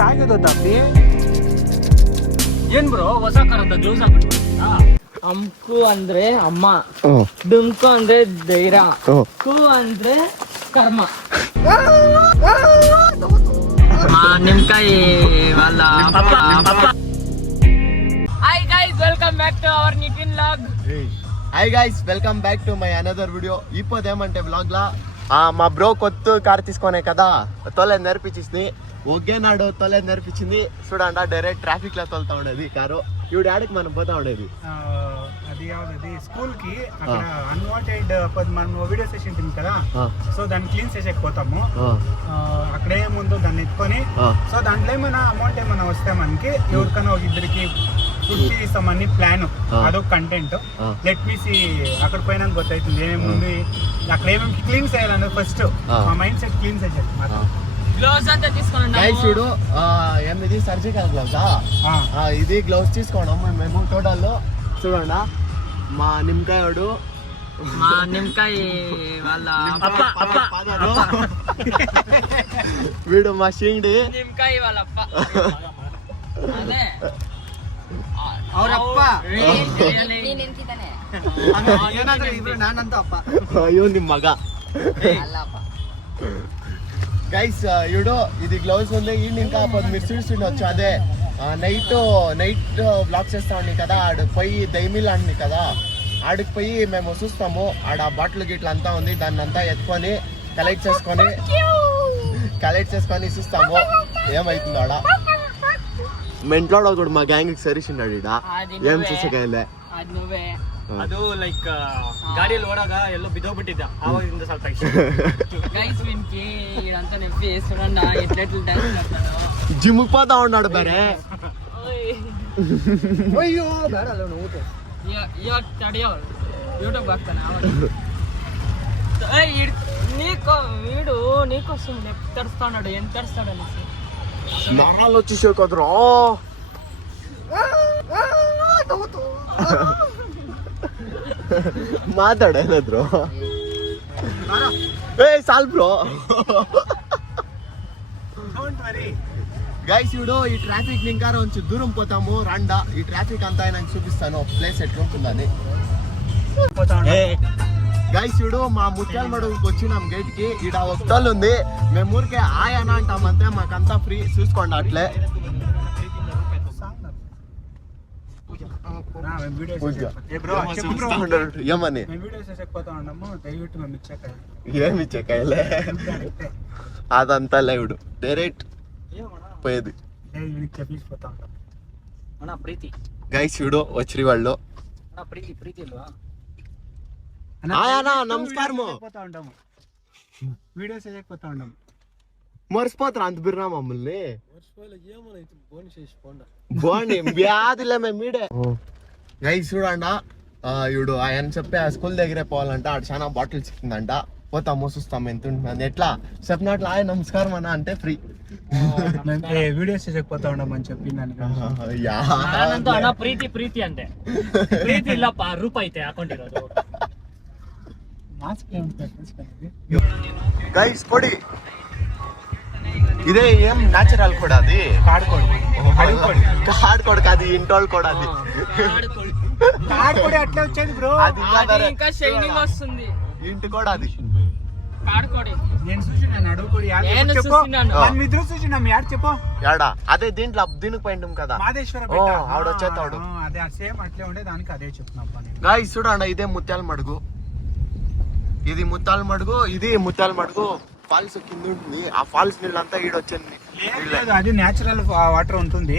ಕಾಯ್ಗೋದಪ್ಪಿ ಏನ್ ಬ್ರೋ ಹೊಸ ಕಾರಂತ ಗ್ಲೌಸ್ ಹಾಕ್ಬಿಟ್ಟು ಅಂಕು ಅಂದ್ರೆ ಅಮ್ಮ, ಡುಂಕು ಅಂದ್ರೆ ಧೈರ್ಯ, ಕು ಅಂದ್ರೆ ಕರ್ಮ. ನಿಮ್ಕಾಯಿ ಅಲ್ಲ. Hi guys, welcome back to our Nitin vlog. Hi guys, welcome back to my another video. ఇప్పుడు ఏమంటే వ్లాగ్లా మా బ్రో కొత్త కార్ తీసుకునే కదా తొలే నేర్పించింది. ఒకే నాడు తొలే నేర్పించింది చూడండి. డైరెక్ట్ ట్రాఫిక్ లో తోలుతా ఉండేది కారు. ఇవి ఆడికి మనం పోతా ఉండేది అది యావది స్కూల్ కి అక్కడ అన్వాంటెడ్ మనం వీడియో సెషన్ ఉంటుంది కదా, సో దాన్ని క్లీన్ చేసేకపోతాము. అక్కడే ముందు దాన్ని ఎత్తుకొని, సో దాంట్లో ఏమైనా అమౌంట్ ఏమైనా వస్తే మనకి ఎవరికైనా ఒక ఇద్దరికి ఫుడ్ ఇస్తామని ప్లాన్. అదొక కంటెంట్. లెట్ మీ సీ అక్కడ పోయినా గుర్తవుతుంది ఏమేమి ఉంది అక్కడ, ఏమేమి క్లీన్ చేయాలన్నది ఫస్ట్ మా మైండ్ సెట్ క్లీన్ చేసేది. గ్లౌస్ అంతా తీసుకోండి గైస్. చూడు ఏమిది సర్జికల్ గ్లౌజా, ఇది గ్లౌస్ తీసుకోవడం మేము టోటల్. చూడండి మా నిమ్మకాయడు, మా నిమ్మకాయ వాళ్ళ వీడు మా షిండి, నిమ్మకాయ వాళ్ళ అప్ప. అదే అయ్యో నిమ్ మగ. గైస్ ఇడు ఇది గ్లౌస్ ఉంది. ఈ ఇంకా మీరు చూస్తుండొచ్చు. అదే నైట్ బ్లాక్ చేస్తా ఉండి కదా, ఆడు పోయి దైమిల్ అండి కదా, ఆడికి పోయి మేము చూస్తాము. ఆడ బాటిల్ గిట్లు అంతా ఉంది, దాన్ని అంతా ఎత్తుకొని కలెక్ట్ చేసుకొని చూస్తాము ఏమైతుంది ఆడ. మెంట్లో కూడా మా గ్యాంగ్ సరిసిండాడు ఈడ. ఏం చూసకాయలే ಅದು ಲೈಕ್ ಗಾಡಿಯಲ್ಲಿ ಓಡಾಗ ಎಲ್ಲೋ ಬಿದ್ದೋಗ್ಬಿಟ್ಟಿದ್ದ, ಆವಾಗಿಂದ ಸ್ವಲ್ಪ ಗೈಸ್ ವಿನ್ಕಿ ಅಂತ ನೆಪ್ಪಿ ಸುರಣ್ಣ ಎಟ್ಲೆಟ್ಲು ಡ್ಯಾನ್ಸ್ ಮಾಡ್ತಾನೆ. ಜಿಮ್ಗೆ పోతా ఉన్నాడు ಬೇರೆ. ಅಯ್ಯೋ ಬೇಡ ಅಲ್ಲ ಊಟ ಇವಾಗ ತಡೆಯೋ ಯೂಟ್ಯೂಬ್ ಹಾಕ್ತಾನೆ. వీడు నీకోసం తడుస్తాడు. ఏం తడుస్తాడు అనేసి నాలో చూసేకద్రా ಮಾತಾಡೇನಾದ್ರು. ಸಾಲ್ ಬ್ರೋ. గైస్ చూడు ఈ ట్రాఫిక్ నింకార కొంచెం దూరం పోతాము రండా. ఈ ట్రాఫిక్ అంతా నాకు చూపిస్తాను ప్లేస్ ఎట్లుంటుందని. గైస్ చూడు మా ముత్యాల మడుగుకి వచ్చినాం గేట్ కి. ఈడ ఒక తోలు ఉంది, మేము ఊరికే ఆయన అంటాం అంతే, మాకంతా ఫ్రీ చూసుకోండి అట్లే. ఏమని ఏమి చెక్కాయలే అదంతా లేవుడు డైరెక్ట్ పోయేది. గైస్ చూడు వచ్చి వాళ్ళు నమస్కారము వీడియోస్ చేయకపోతా ఉంటాము. మర్చిపోతారు అంత బిర్రా మమ్మల్ని. బాగుంది వ్యాధిలే మేము మీడే. గైస్ చూడండి ఇడు ఆయన చెప్పి ఆ స్కూల్ దగ్గరే పోవాలంట. ఆడ చాలా బాటిల్స్ ఇస్తుందంట. పోతాము చూస్తాము ఎంత ఉంటుంది. ఎట్లా చెప్పినట్లు ఆయన నమస్కారం అన్న అంటే ఫ్రీ. వీడియోస్ చేయకపోతా ఉండమని చెప్పి ಪ್ರೀತಿ ಪ್ರೀತಿ ಅಂತೆ. ಪ್ರೀತಿ ಇಲ್ಲಪ್ಪ ರೂಪಾಯಿ ಐತೆ ಅಕೌಂಟ್ ಇರೋದು. గైస్ కొడి ఇదే ఏం న్యాచురల్ కూడా, అది కాడుకోడు కాదు ఇంటోల్ కూడా. అది కాడుకోడి అట్లా వచ్చేది బ్రో. అది ఇంకా షైనింగ్ వస్తుంది ఇంటి కూడా. అది కాడుకోడి నేను చూసినాను. అడుగుకోడి ఇద్దరు చూసినాం. యాడ్ చెప్పు యాడా. అదే దీంట్లో దీనికి పోయింటాం కదా మాదేశ్వర ఆవిడొచ్చేతాడు. అదే సేమ్ అట్లే ఉండే దానికి అదే చెప్తున్నా. గాయ్స్ చూడండి ఇదే ముత్యాల మడుగు. ఇది ముత్యాల మడుగు. ఇది ముత్యాల మడుగు ఫాల్స్ కింద ఉంటుంది. ఆ ఫాల్స్ నీళ్ళంతా ఈడొచ్చింది. అది నేచురల్ వాటర్ ఉంటుంది.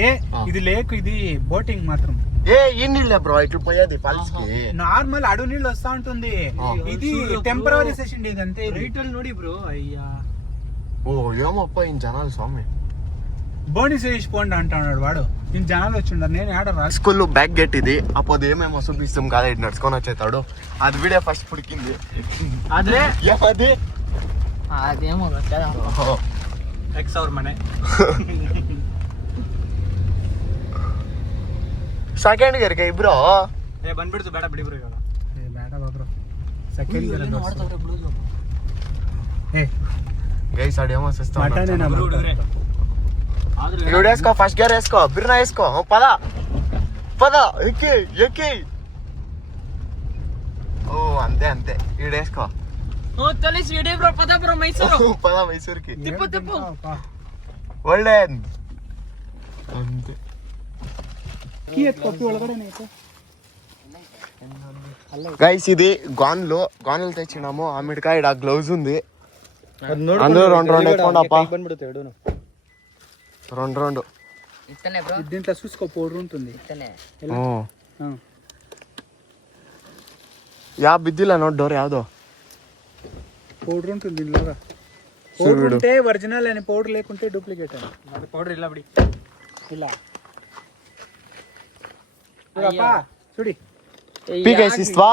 ఇది లేక్, ఇది బోటింగ్ మాత్రం. ఈ నీళ్ళే బ్రో ఇట్లా పోయేది ఫాల్స్ కి. నార్మల్ అడుగు నీళ్ళు వస్తా ఉంటుంది. ఇది టెంపరరీ సెషన్ ఇదంతే. రైటల్ ನೋಡಿ బ్రో. అయ్యా ఓ ఏమప్ప ఈ జనాలు స్వామి బోని సేసి పోండి అంటున్నాడు వాడు. నేను జనాలు వచ్చిండారు. నేను ఆడ స్కూల్ బ్యాక్ గేట్ ఇది. అప్పుడు ఏమేమో చూపిస్తాం కదా, ఇటు నడుచుకొని వచ్చేతాడు. అది వీడియో ఫస్ట్ పుడికింది. అదే ఏమది ಅದೇಮೋ ಎಕ್ಸ್ ಅವ್ರ ಮನೆ. ಸೆಕೆಂಡ್ ಗೇರ್ಗೆ ಇಬ್ರು ಬಂದ್ಬಿಡ್ತು. ಬೇಡ ಬಿಡಿ ಬ್ರೋ ಇವಾಗ. ಬೇಡ ಬ್ರೋ ಸೆಕೆಂಡ್ ಗೇರ್ ನೋಡ್ತವ್ರೆ ಬ್ಲೂಸ್. ಗೈಸ್ ಆಡಿಯೋ ಮಸ್ತ್ ఈవిడ వేసుకో, ఫస్ట్ గేర్ వేసుకో, బిర్నా వేసుకో, పద పద ఎక్కి ఎక్కి. ఓ అంతే అంతే, ఈవిడ వేసుకో. పద మైసూర్కి. ಒಳ್ಳೆನ್ ಅಂತೆ. గైస్ ఇది గాన్లు తెచ్చినాము. ఆమెడికా ఇక్కడ గ్లౌజ్ ఉంది. అందరూ రెండు ఎత్తుకోండప్ప. రెండు దీంట్లో చూసుకో, పౌడర్ ఉంటుంది. ಯಾ ಬಿದ್ದಿಲ್ಲ ನೋಡ್ ಡೋರ್ ಯಾವ್ದು పౌడర్ ఉంటుంది దీనిలో. పౌడర్ ఉంటే ఒరిజినల్ అని, పౌడర్ లేకుంటే డూప్లికేట్ అని. ಅದು ಪೌಡರ್ ಇಲ್ಲ ಬಿಡಿ. ಇಲ್ಲ చూడి పీకేసిస్తా.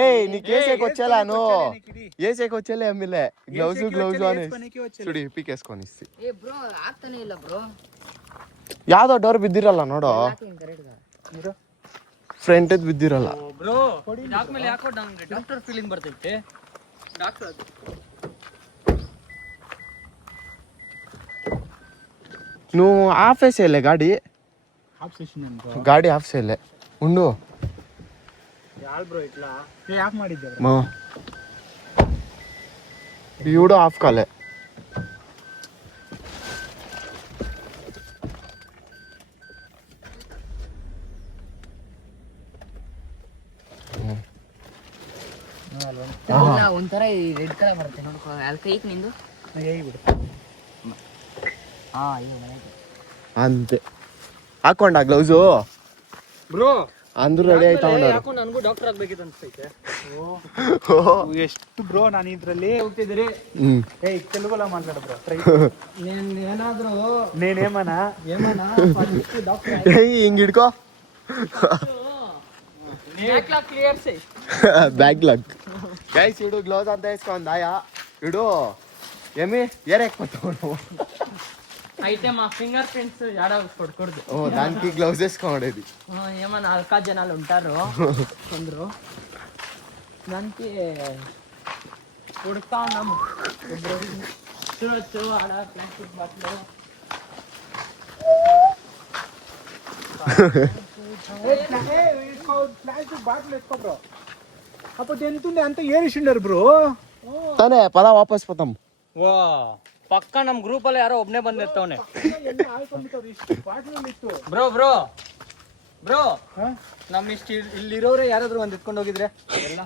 ఏ నీకు ఏసేకొచ్చేలాను, ఏసేకొచ్చేలే అమ్మిలే. గ్లౌజ్ అని చూడి పీకేసుకొని ಇಸ್ತಿ. ಯಾವ್ದೋ ಡೋರ್ ಬಿದ್ದಿರಲ್ಲ ನೋಡು, ಫ್ರಂಟ್ ಬಿದ್ದಿರಲ್ಲ ಬ್ರೋ. ಇದಾದ್ಮೇಲೆ ಯಾಕೋ ಡಾಕ್ಟರ್ ಫೀಲಿಂಗ್ ಬರ್ತೈತೆ. ಡಾಕ್ಟರ್ నువ్వు ఆఫ్ వేసేయలే గాడి, గాడి ఆఫ్ చేయలే ఉండు. ಬ್ರೋ ಇಟ್ಲಾ ಆಫ್ ಮಾಡಿದ್ದೆ ಇವಡು ಆಫ್ ಕಾಲೆ. ಒಂಥರ ರೆಡ್ ಕಲರ್ ಬರುತ್ತೆ ನೋಡ್ಕೊ. ಅಲ್ಲಿ ಕೈಕ್ ನಿಂದು ಅಂತೆ ಹಾಕೊಂಡ ಗ್ಲೌಸು ಬ್ರೋ. ಅಂದ್ರು ರೆಡಿ ಆಯ್ತಾ? ಯಾಕೋ ನನಗೂ ಡಾಕ್ಟರ್ ಆಗ್ಬೇಕಿತ್ತು ಅನ್ಸ್ತೈತೆ. ಎಷ್ಟು ಬ್ರೋ ನಾನು ಇದ್ರಲ್ಲಿ ಹೋಗ್ತಿದ್ದೀರಿ. తెలుగులో మాట్లాడు బ్రో. ಏನಾದ್ರು నేనేమన్నా ಡಾಕ್ಟರ್ ಹಿಂಗ್ ಹಿಡ್ಕೋ. Bad luck guys. ಇಡು ಗ್ಲೌಸ್ ಅಂತ వేసుకుందాయ. ఇడు ఏమి ఏరేకపోతాడు. అయితే మా ఫింగర్ ప్రింట్స్ యాడ కొడుకూడదు. దానికి గ్లౌస్ వేసుకోండి. ఏమన్నా అల్కా జనాలు ఉంటారు కొందరు, దానికి కొడుతా ఉన్నాము. చూడొచ్చు ఆడ ప్లాస్టిక్ బాటిల్. ప్లాస్టిక్ బాటిల్ ఎత్తుకో బ్రో. అప్పుడు ఎంతుంది అంత ఏరిసిండారు బ్రో. ತಾನೇ ಪದ ವಾಪಸ್ ಪತಮ್. ವಾ ಪಕ್ಕ ನಮ್ ಗ್ರೂಪ್ ಅಲ್ಲಿ ಯಾರೋ ಒಬ್ನೇ ಬಂದಿರ್ತವನೆ. ಬ್ರೋ ಬ್ರೋ ಬ್ರೋ, ನಮ್ ಇಷ್ಟ ಇಲ್ಲಿರೋರೆ ಯಾರಾದ್ರೂ ಒಂದ್ ಎತ್ಕೊಂಡು ಹೋಗಿದ್ರೆ ಎಲ್ಲ.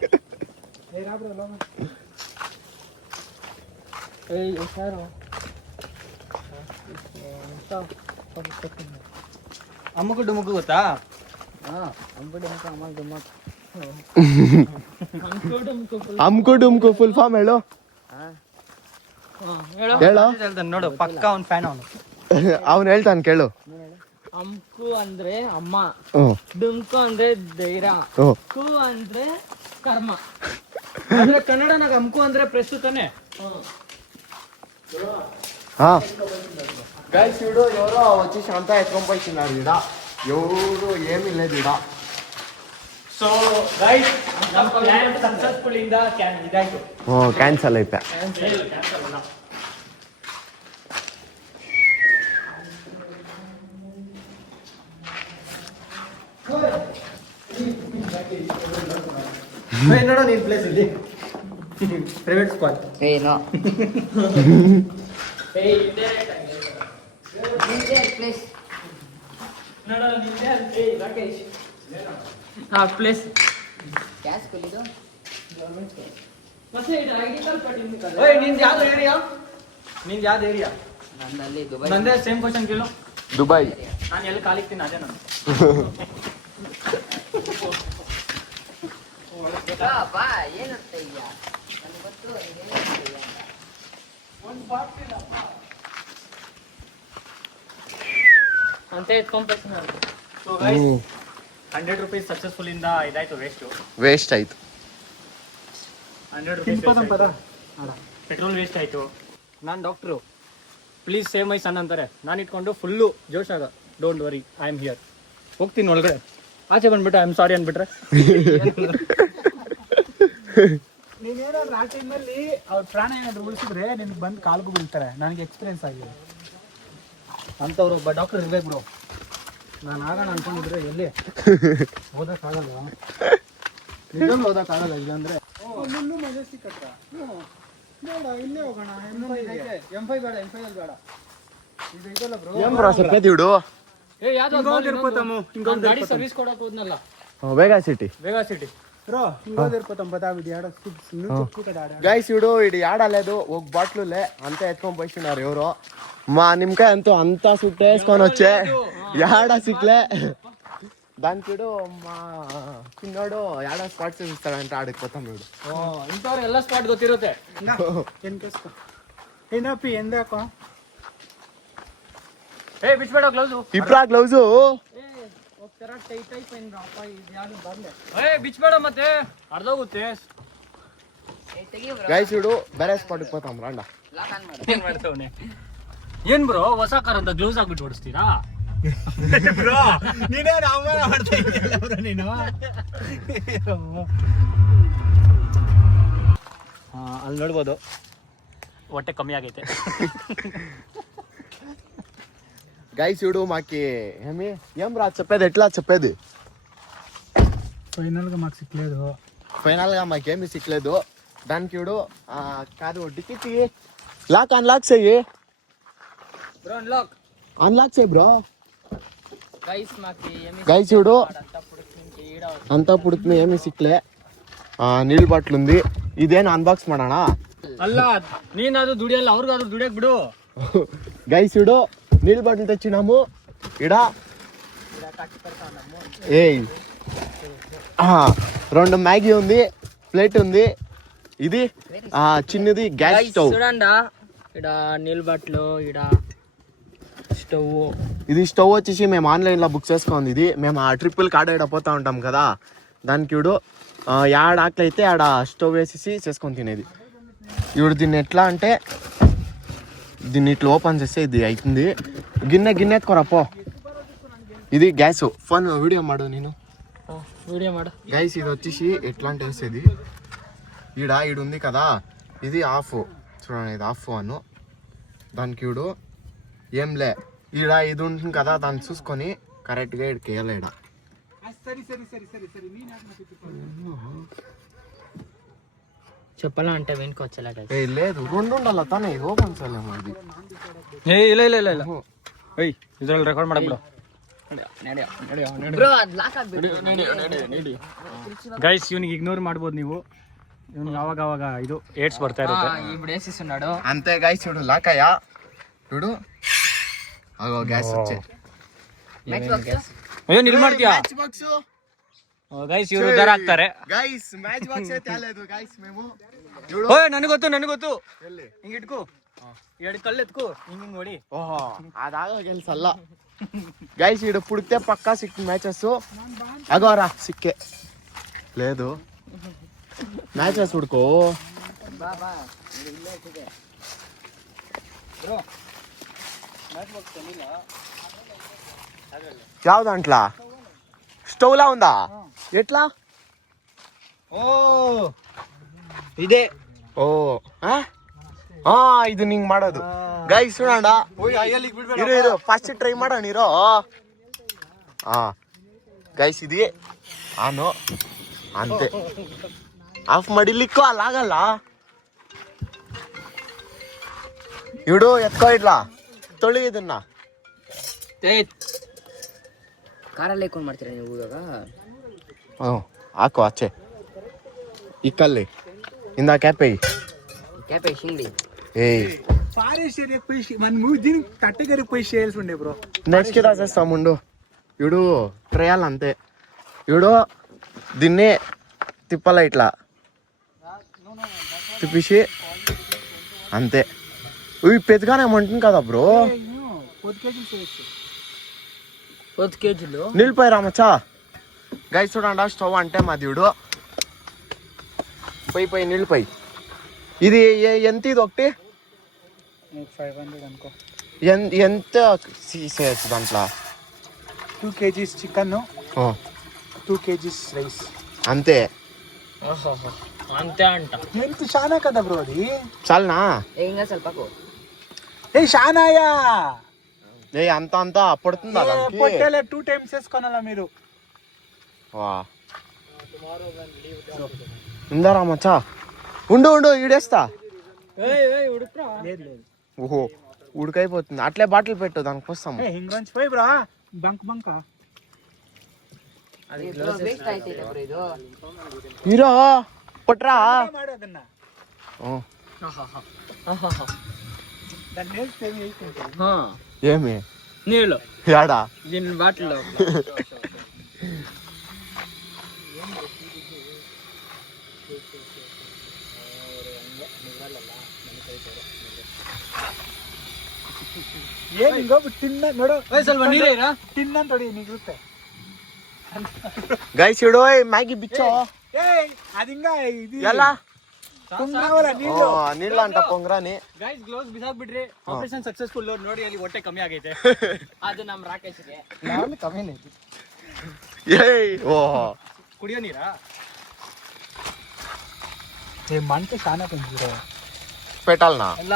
ಅಮ್ಮಕು ಡುಮುಕು ಗೊತ್ತಾ? ಅಮ್ಕು ಡುಮ್ಕು ಫುಲ್ ಫಾರ್ಮ್ ಹೇಳು. ಹೇಳು. ನೋಡು ಪಕ್ಕ ಅವ್ನ್ ಫ್ಯಾನ್ ಅವನು. ಅವ್ನು ಹೇಳ್ತಾನೆ ಕೇಳು. ಅಮ್ಕು ಅಂದ್ರೆ ಅಮ್ಮ, ಡುಮ್ಕು ಅಂದ್ರೆ ಧೈರ್ಯ, ಕು ಅಂದ್ರೆ ಕರ್ಮ. ಅಂದ್ರೆ ಕನ್ನಡನಾಗ ಅಮ್ಕು ಅಂದ್ರೆ ಪ್ರಸ್ತುತನೇ. గైస్ చూడు, ఎవరో వచ్చేసి అంతా ఎత్తుకొని ఈడ. ఎవరు ఏమి లేదు ఈడ. ಸೊ ಗೈಸ್, ನಮ್ಮ ಪ್ಲಾನ್ ಸಕ್ಸಸ್ಫುಲ್ ಇಂದ ಇದಾಯ್ತು. ಕ್ಯಾನ್ಸಲ್ ಐತೆ. ನೋಡೋ ನೀನ್ ಪ್ಲೇಸ್ ಇಲ್ಲಿ ಪ್ರೈವೇಟ್ ಸ್ಕ್ವಾಡ್. ಏನೋ ಪ್ಲೇಸ್ ಗ್ಯಾಸ್ ಕೊಲ್ಲಿದು ಮತ್ತೆ ನಿಂದು ಯಾವ್ದು ಏರಿಯಾ? ನಿಂದು ಯಾವ್ದು ಏರಿಯಾ? ನಂದಲ್ಲಿ ದುಬೈ. ನಂದೇ ಸೇಮ್ ಕ್ವಶನ್ ಕೇಳು. ದುಬೈ. ನಾನು ಎಲ್ಲಿ ಕಾಲಿಕ್ತೀನಿ ಅದೇ ನಾನು. ಬಾ ಏನಂತ ಇದೆಯಾ ನನಗೆ ಗೊತ್ತು ಅಂತ ಎತ್ಕೊಂಡ್ಬೇಕು. ಸೊ ಗೈಸ್, 100 ರೂಪೀಸ್ ಸಕ್ಸಸ್ಫುಲ್ ಇಂದ ಇದಾಯ್ತು. ವೇಸ್ಟ್ ಆಯ್ತು. 100 ರೂಪೀಸ್ ಪೆಟ್ರೋಲ್ ವೇಸ್ಟ್ ಆಯ್ತು. ನಾನು doctor, please save my son ಅಂತಾರೆ. ನಾನು ಇಟ್ಕೊಂಡು ಫುಲ್ಲು ಜೋಶಾಗ don't worry I am here. ಹೋಗ್ತೀನಿ ಒಳಗಡೆ, ಆಚೆ ಬಂದ್ಬಿಟ್ಟು ಐ ಆಮ್ ಸಾರಿ ಅಂದ್ಬಿಟ್ರೆ. ನೀನೇನಾದ್ರೂ ಆ ಟೈಮಲ್ಲಿ ಅವ್ರ ಪ್ರಾಣ ಏನಾದ್ರು ಉಳಿಸಿದ್ರೆ ನಿನ್ಗೆ ಬಂದು ಕಾಲ್ಗೂ ಬೀಳ್ತಾರೆ. ನನಗೆ ಎಕ್ಸ್ಪೀರಿಯನ್ಸ್ ಆಗಿದೆ. ಅಂಥವ್ರು ಒಬ್ಬ ಡಾಕ್ಟರ್ ಇರ್ಬೇಕು ಬ್ರೋ. ನಾನು ಆಗೋಣ ಅನ್ಕೊಂಡಿದ್ರೆ ಎಲ್ಲಿ ಓದಕ್ಕಾಗಲ್ಲ, ನಿಜವೂ ಓದಕ್ಕಾಗಲ್ಲ. ಇಲ್ಲಾಂದ್ರೆ ಮುಳ್ಳು ಮೆಜೆಸ್ಟಿಕ್ ಹತ್ರ ಬೇಡ, ಇಲ್ಲೇ ಹೋಗೋಣ. M5 ಬೇಡ, M5 ಅಲ್ಲಿ ಬೇಡ. ಇದು ಇದಲ್ಲ ಬ್ರೋ. ಏನ್ ಬ್ರೋ ಸಪ್ಪೆ ದುಡ್ಡು? ಏ ಯಾವ್ದು ಗಾಡಿ ಸರ್ವಿಸ್ ಕೊಡಕ್ ಹೋದ್ನಲ್ಲ, Vega city. Vega city bro ಹಿಂಗೋದಿರ್ಪತ್ತಂಬ ಬದಾವಿದ್ ಯಾಡ ಗೈಸ್ ಇಡು ಇಡು ಯಾಡಲ್ಲೇದು ಹೋಗಿ ಬಾಟ್ಲುಲೆ ಅಂತ ಎತ್ಕೊಂಡ್ ಬೈಸಿನಾರ ಇವರು. మా నిమ్మకాయ అంతా అంతా సుట్టేసుకొని వచ్చే యాడ సిక్లే దానికి మా చిన్నోడు యాడ స్పాట్స్ ఇస్తాడంటే ఆడికి పోతాం వీడు. ಇಂಥವ್ರು ಎಲ್ಲ ಸ್ಪಾಟ್ ಗೊತ್ತಿರುತ್ತೆ. ಎನ್ಕೇಸ್ಕೊ ಏನಪ್ಪಿ ಎಂದಾಕೋ ಏ ಬಿಚ್ಬೇಡ ಗ್ಲೌಸು. ಇಪ್ರಾ ಗ್ಲೌಸು ಬಿಚ್ಬೇಡ ಮತ್ತೆ ಅರ್ಧೋಗುತ್ತೆ. ಗೈಸ್ ಇಡು ಬೇರೆ ಸ್ಪಾಟ್ಗೆ పోతాం ರಂಡ. ಏನ್ ಮಾಡ್ತವನೆ? ಏನ್ ಬ್ರೋ ಹೊಸ ಕಾರ್ ಅಂತ ಗ್ಲೌಸ್ ಹಾಕ್ಬಿಟ್ಟು ಓಡಿಸ್ತೀರಾ ಬ್ರೋ? ನೀನೇನು ಅವಮಾನ ಮಾಡ್ತಾ ಇದೆಯಲ್ಲ ಬ್ರೋ ನೀನು. ಅಲ್ಲಿ ನೋಡ್ಬೋದು ಹೊಟ್ಟೆ ಕಮ್ಮಿ ಆಗೈತೆ. గైస్ చూడు మాకి ఏం రా చెప్పేది, ఎట్లా చెప్పేది? ఫైనల్ గా మాకు సిక్లేదు. ఫైనల్ గా మాకేమి సిక్లేదు. దానికి చూడు కాదు టికెట్ లాక్ అన్లాక్ చెయ్యి, బ్రో అన్లాక్ అన్లాక్ చెయ్యి బ్రో. గైస్ గైస్ చూడు అంతా పుడుతుంది, ఏమి సిక్లే. ನೀಲ್ ಬಾಟ್ಲ್ ఉంది, ಇದೇನು ಅನ್ಬಾಕ್ಸ್ ಮಾಡೋಣ. ಅಲ್ಲ ನೀನಾದ್ರೂ ದುಡಿಯಲ್ಲ, ಅವ್ರಿಗಾದ್ರೂ ದುಡಿಯಕ್ ಬಿಡು. గైస్ చూడు నీళ్ళు బాటిల్ తెచ్చినాము ఇడ. ఏయ్ 2 మ్యాగీ ఉంది, ప్లేట్ ఉంది, ఇది చిన్నది గ్యాస్ స్టవ్. చూడండి ఇడ నీళ్ళ బాటిల్, ఇడ స్టవ్. ఇది స్టవ్ వచ్చేసి మేము ఆన్లైన్లో బుక్ చేసుకుంది. ఇది మేము ఆ ట్రిప్పులకి ఆడ పోతా ఉంటాం కదా, దానికి ఇప్పుడు యాడ ఆకలి అయితే ఆడ స్టవ్ వేసేసి చేసుకొని తినేది. ఇప్పుడు దీన్ని ఎట్లా అంటే దీన్ని ఇట్లా ఓపెన్ చేస్తే ఇది అవుతుంది. గిన్నె ఎత్తుకోరప్పో. ఇది గ్యాస్. ఫోన్ వీడియో మాడు నేను వీడియో మాడు. గైస్ ఇది వచ్చేసి ఎట్లా అంటే వేసేది ఈడ ఉంది కదా, ఇది ఆఫ్. చూడండి ఇది ఆఫ్ అను. దానికి ఇప్పుడు ఏం లే ఈడ ఇది ఉంటుంది కదా, దాన్ని చూసుకొని కరెక్ట్గా ఇక్కడికి వేయాలి. ఈడ సరి సరి సరి సరి సరి చెప్పాలా అంటే వెనుక వచ్చేలా లేదు 2 ఉండాల ತಾನೇ, ఇది ఓపెన్ చేయలేము. ఇది ಇಲ್ಲ ಇಲ್ಲ ಇಲ್ಲ ಇಲ್ಲ ಏಯ್ ಇದ್ರಲ್ಲಿ ರೆಕಾರ್ಡ್ ಮಾಡಕ್ ಬಿಡು. ಗೈಸ್ ಇವನಿಗೆ ಇಗ್ನೋರ್ ಮಾಡ್ಬೋದು ನೀವು, ಇವನಿಗೆ ಅವಾಗ ಇದು ಏಡ್ಸ್ ಬರ್ತಾ ಇರುತ್ತೆ. అంతే గైస్ చూడు లాకయ్యా చూడు అగో గ్యాస్ వచ్చే. ಅಯ್ಯೋ ನಿಲ್ ಮಾಡ್ತೀಯಾ ಗೈಸ್? ಇವ್ರು ಉದ್ದಾರ ಆಗ್ತಾರೆ ಗೈಸ್. ಮ್ಯಾಚ್ ಬಾಕ್ಸ್ ತೇలేదు ಗೈಸ್. మేము చూడు ಓಯ್ ನನಗೊತ್ತು ಎಲ್ಲಿ ಹಿಂಗ್ ಇಟ್ಕೋ, 2 ಕಲ್ಲು ಎತ್ಕೋ, ಹಿಂಗ್ ನೋಡಿ. ಓಹೋ ಅದಾಗ ಗೆಲ್ಸಲ್ಲ గైస్. ఈడ పుడితే పక్కా సిక్కు మ్యాచెస్. అగోరా సిక్కే లేదు మ్యాచెస్ ಹುಡ್ಕೋ. ಯಾವ್ದಂಟ್ಲಾ స్టవ్లా ఉందా? ఎట్లా? ಓ ಇದೆ. ఓ ಇದು ನಿಂಗ್ ಮಾಡೋದು ಗೈಸ್. ನೋಡೋಣ ಇರು ಫಸ್ಟ್ ಟ್ರೈ ಮಾಡೋಣ ಇರೋ. ಗೈಸ್ ಇದೆ ಆನು ಅಂತೆ ಆಫ್ ಮಾಡಿಲಿಕ್ಕೂ ಅಲ್ಲಾಗಲ್ಲ. ಇಡು ಎತ್ಕೋ ಇಡ್ಲಾ ತೊಳಿ ಇದನ್ನ. ಕಾರಲ್ಲಿ ಹಾಕೊಂಡು ಮಾಡ್ತೀರಾ ನೀವು ಇವಾಗ? ಹಾಕು ಆಚೆ ಇಕ್ಕಲ್ಲಿ ಇಂದ ಕ್ಯಾಪೆ ಹಿಂಡಿ ఏయ్ ఫారెస్ట్ ఏరియా పోయి మన దీనికి తట్టగారికి పోయి చేయాల్సి ఉండే బ్రో. నెక్స్ట్ రాసేస్తాముండు. ఇడు ట్రయల్ అంతే. ఇడు దీన్ని తిప్పాల ఇట్లా తిప్పేసి అంతే. ఇవి పెద్దగానే ఏమంటుంది కదా బ్రో. 10 కేజీలు నిలిపోయి రామచ్చా. గైస్ చూడండి స్టవ్ అంటే మాది. ఇడు పోయి నిలిపోయి. ఇది ఎంత? ఇది ఒకటి 500 అనుకో. ఎంత చేయొచ్చు దాంట్లో? 2 kgs చికెన్, 2 kgs రైస్ అంతే. ಅಂತೆ ಅಂಟ ఎంత ಶಾನಾ కదా బ్రో అది. చాలనా? ఇంకా ಸ್ವಲ್ಪ ఏ షానాయా అంత పడుతుందా దానికి పొట్టేలే 2 టైమ్స్ వేసుకోనాలా మీరు వా ఉందారా మచ్చా ఉండు ఈడేస్తా లేదు లేదు ఓహో ఉడికైపోతుంది అట్లే బాటిల్ పెట్టు దానికి వస్తాం ಹಿಂಗ್ರಂಚ್ పోయి ಬ್ರಾ ಬಂಕ ವೇಸ್ಟ್ ಆಯ್ತಿಲ್ಲ ಬ್ರೋ ಇದು హీరో పట్రా ಮಾಡು ಅದನ್ನ దాన్ని ఏమి నీళ్ళు యాడా దీని బాటిల్లో ಏನ್ ಹಿಂಗೋ ಟಿನ್ನ ನೋಡು ಸ್ವಲ್ಪ ನೀರೇರಾ ಟಿನ್ನ ತೊಡಿ ನಿಗುತ್ತೆ ಗೈಸ್ ಇಡೋ ಮ್ಯಾಗಿ ಬಿಚ್ಚೋ ಏಯ್ ಅದಿಂಗ ಇದು ಎಲ್ಲ ಕುಂಗ್ರಾವಲ್ಲ ನೀರು ನೀಲ್ಲ ಅಂತ ಪೊಂಗ್ರಾನಿ ಗೈಸ್ ಗ್ಲೌಸ್ ಬಿಸಾಕ್ಬಿಟ್ರಿ ಆಪರೇಷನ್ ಸಕ್ಸಸ್ಫುಲ್ ನೋಡಿ ಅಲ್ಲಿ ಹೊಟ್ಟೆ ಕಮ್ಮಿ ಆಗೈತೆ ಅದು ನಮ್ಮ ರಾಕೇಶ್ಗೆ ನಾನು ಕಮ್ಮಿನೇ ಏಯ್ ಓಹೋ ಕುಡಿಯೋ ನೀರಾ ఏ మంట చాలా పెంచురా పెట్టాలనా ಎಲ್ಲ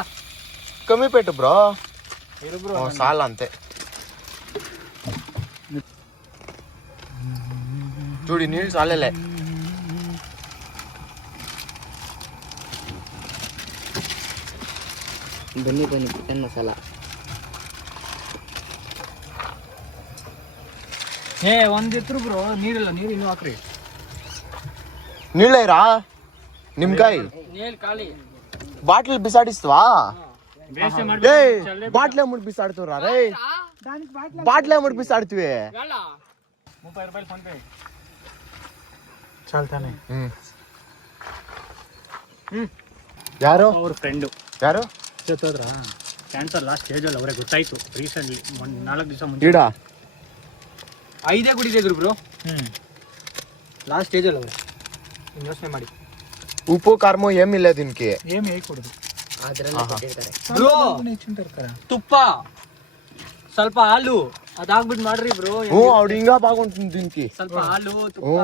కమ్మి పెట్టు బ్రో ఇరు బ్రో సాల్ అంతే చూడి నీళ్ళు చాలేలే ಬನ್ನಿ ಚಿಕನ್ ಮಸಾಲ ಒಂದ್ ಎತ್ರು ಬ್ರೋ ನೀರಿಲ್ಲ ನೀರು ಇನ್ನೂ ಹಾಕ್ರಿ నీళ్ళేరా నిమ్మకాయ ನೀಲ್ ಖಾಲಿ బాటిల్ బిసాడిస్తావా ಬೇಸ್ಟ್ ఏయ్ బాటిల్ ఏముడు బిసాడుతురా రే బాటిల్ ఏముడు బిసాడుతువే 30 ರೂಪಾಯಿ ಫೋನ್ ಪೇ చాల్తానే ಯಾರು ಅವ್ರ ಫ್ರೆಂಡು ಯಾರು ಜೊತೆದ್ರಾ ಕ್ಯಾನ್ಸರ್ ಲಾಸ್ಟ್ ಸ್ಟೇಜ್ ಅಲ್ಲಿ ಅವರೇ ಗೊತ್ತಾಯ್ತು ರೀಸೆಂಟ್ಲಿ 4 ದಿವಸ ಮುಂಚೆ ఈడ 5 ಕುಡಿತಿದ್ರು ಬ್ರೋ లాస్ట్ స్టేజ్ ಅಲ್ಲಿ ಅವರೇ ಯೋಚನೆ ಮಾಡಿ ఉప్పు కారము ఏమీ లేదు దీనికి ఏం వేయకూడదు ಅದ್ರಲ್ಲಿ ಕೊಟ್ಟಿರ್ತಾರೆ ಬ್ರೋ ಹೆಚ್ಚಿಂಟಿರ್ತಾರ ತುಪ್ಪ ಸ್ವಲ್ಪ ಹಾಲು ಅದಾಗ್ಬಿಟ್ಟು ಮಾಡ್ರಿ ಬ್ರೋ ఆవిడ ఇంకా బాగుంటుంది దీనికి ಸ್ವಲ್ಪ ಹಾಲು ತುಪ್ಪ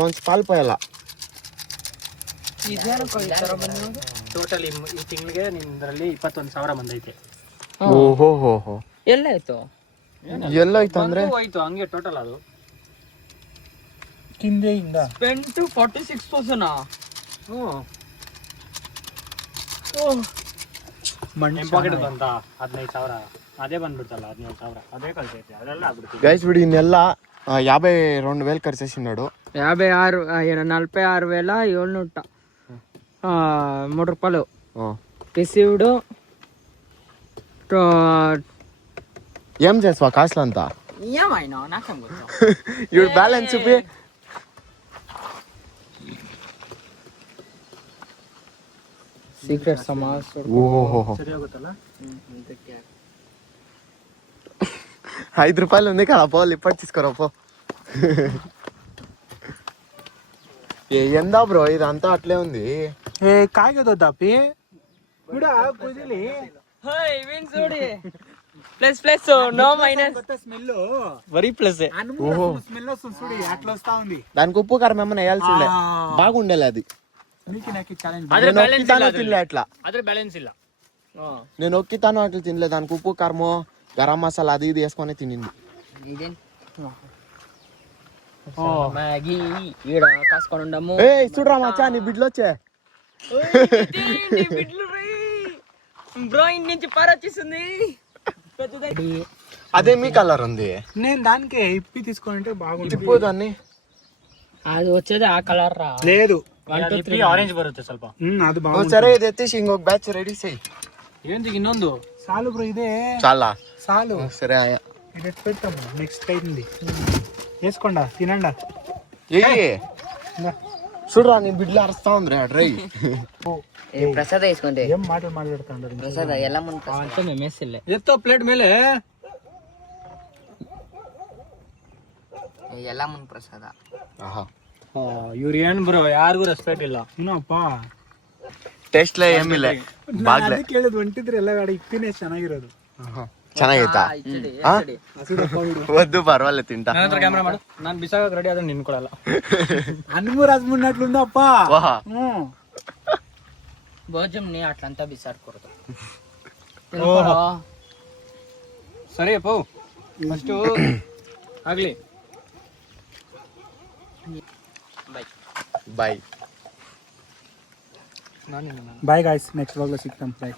రోజు పాలు పోయాల ಟೋಟಲ್ ಈ ತಿಂಗಳಿಗೆ ನಿಮ್ದ್ರಲ್ಲಿ 21,000 ಬಂದೈತೆ ಓಹೋ ಎಲ್ಲ ಆಯ್ತು ಎಲ್ಲ ಐತ ಅಂದ್ರೆ ಹೋಯ್ತು ಹಂಗೆ ಟೋಟಲ್ ಅದು కిందే ఇందా ಸ್ಪೆಂಟ್ 46,000 ಪಾಕೆಟ್ ಬಂತ 15,000 ಅದೇ ಬಂದ್ಬಿಡ್ತಲ್ಲ 15,000 ಅದೇ ಕಳ್ಸೈತೆ ಅದೆಲ್ಲ ಆಗ್ಬಿಡ್ತು గైస్ వీడు ఈ నెల 52,000 ఖర్చు చేసినాడు 46,700 3 రూపాయలు రిసీవ్డ్ ఏం చేస్తావా కాసులు అంతా ఏమైనా నాకేం ಗೊತ್ತು ఇవి బ్యాలెన్స్ చూపి ಸೀಕ್ರೆಟ್ ಸಮಾಸ್ ఓహో ಸರಿ ಆಗುತ್ತಲ್ಲ 5 రూపాయలు ఉంది కదా పో లిప్పటి తీసుకోరా పో ఏందా బ్రో ఇదంతా అట్లే ఉంది ఏ కాగదొద్దప్పి ಬಿಡ ಕುದಿಲಿ ಹೇ ವಿನ್ ಸೋಡಿ ప్లస్ ప్లస్ నో మైనస్ కొత్త స్మెల్ ಬರೀ ಪ್ಲಸ್ ఓహో స్మెల్ వస్తుంది చూడు అట్లా వస్తా ఉంది దానికి ఉప్పు కారం ఏమన్నా వేయాల్సిందే బాగుండేలే అది మీకు నాకు ఛాలెంజ్ ಆದ್ರೆ నేను ಬ್ಯಾಲೆನ್ಸ್ ఒక్కితాను ಇಲ್ಲ తినలే అట్లా ಆದ್ರೆ ಬ್ಯಾಲೆನ್ಸ್ ಇಲ್ಲ నేను ఒక్కితాను అట్లా తినలే దానికి ఉప్పు కారము గరం మసాలా అది ఇది వేసుకొని తినింది ఇదేం మ్యాగీ ఈడ కాసుకొని ఉండము ఏ చూడరా మచ్చా నీ బిడ్లు వచ్చే బ్రో ఇంటి నుంచి పారొచ్చేస్తుంది అదే మీ కలర్ ఉంది నేను దానికే ఇప్పి తీసుకుంటే బాగుంటుంది తిప్పు దాన్ని అది వచ్చేది ఆ కలర్ రా లేదు ಆರೆಂಜ್ ಬರುತ್ತೆ ಸ್ವಲ್ಪ అది ఓ బాగుంటుంది సరే ఇది ఎత్తేసి ఇంకొక బ్యాచ్ రెడీ చెయ్యి ఏంటి ಇನ್ನೊಂದು చాలు బ్రో ఇదే చాలా చాలు సరే ఆయా ఇది ఎత్తి పెడతాము నెక్స్ట్ అయింది వేసుకోండా తినండా ఏయ్ చూడరా నీ బిడ్లు అరుస్తా ఉంది డ్రై ప్రసాద వేసుకుంటే ఏం మాటలు మాట్లాడుతుంటారు ಪ್ರಸಾದ ಎಲ್ಲ ಮುಂದೆ ಮೆಸ್ಸಿಲ್ಲ ಎತ್ತೋ ಪ್ಲೇಟ್ ಮೇಲೆ ಎಲ್ಲ ಮುಂದೆ ಪ್ರಸಾದ ಇವ್ರು ಏನ್ ಬ್ರೋ ಯಾರಿಗೂ ರೆಸ್ಪೆಕ್ಟ್ ಇಲ್ಲ ಇನ್ನಪ್ಪ ಟೇಸ್ಟ್ ಲೇ ಏಮಿಲ್ಲ ಬಾಗ್ಲೆ ಅದಕ್ಕೆ ಕೇಳಿದ್ ಹೊಂಟಿದ್ರೆ ಎಲ್ಲ ಗಾಡಿ ಇಪ್ಪಿನೇ ಚೆನ್ನಾಗಿರೋದು ಚೆನ್ನಾಗೈತಾ వద్దు పర్వాలేదు తింటా ನನ್ನ ಹತ್ರ ಕ್ಯಾಮ್ರಾ ಮಾಡು ನಾನು ಬಿಸಾಗಕ್ಕೆ ರೆಡಿ ಆದ್ರೆ ನಿನ್ಕೊಳಲ್ಲ అన్మూరు అజ్మున్నట్లుందప్ప భోజనం నీ అట్లంతా బిసాడుకోరదు ಸರಿ ಅಪ್ಪ ಫಸ್ಟು ಆಗಲಿ. ಬಾಯ್ ನಾನು ಬಾಯ್ ಗಾಯ್ಸ್, ನೆಕ್ಸ್ಟ್ ವ್ಲಾಗ್లో ಸಿಗ್ತಾಂ. ಬಾಯ್.